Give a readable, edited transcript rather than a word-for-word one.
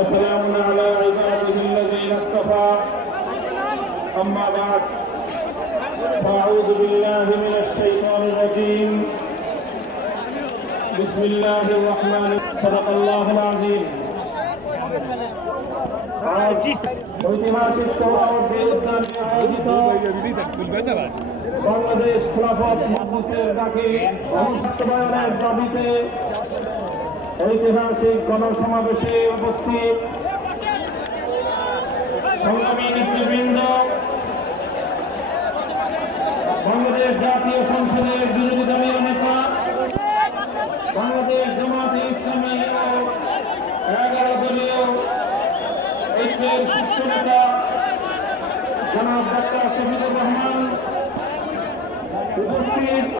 وسلام على عباده الذين اصطفى أما بعد فأعوذ بالله من الشيطان الرجيم بسم الله الرحمن الرحيم صدق الله العظيم ঐতিহাসিক সোহরাওয়ার্দী উদ্যানে আয়োজিত বাংলাদেশ খেলাফত মজলিসের ডাকে বাস্তবায়নের দাবিতে ঐতিহাসিক গণসমাবেশে উপস্থিত সংগ্রামী নেতৃবৃন্দ, বাংলাদেশ জাতীয় সংসদের বিরোধী দলীয় নেতা, বাংলাদেশ জামাতে ইসলামী ও 11 দলীয় ঐক্যের শীর্ষ নেতা জনাব ডক্টর শফিকুর রহমান উপস্থিত।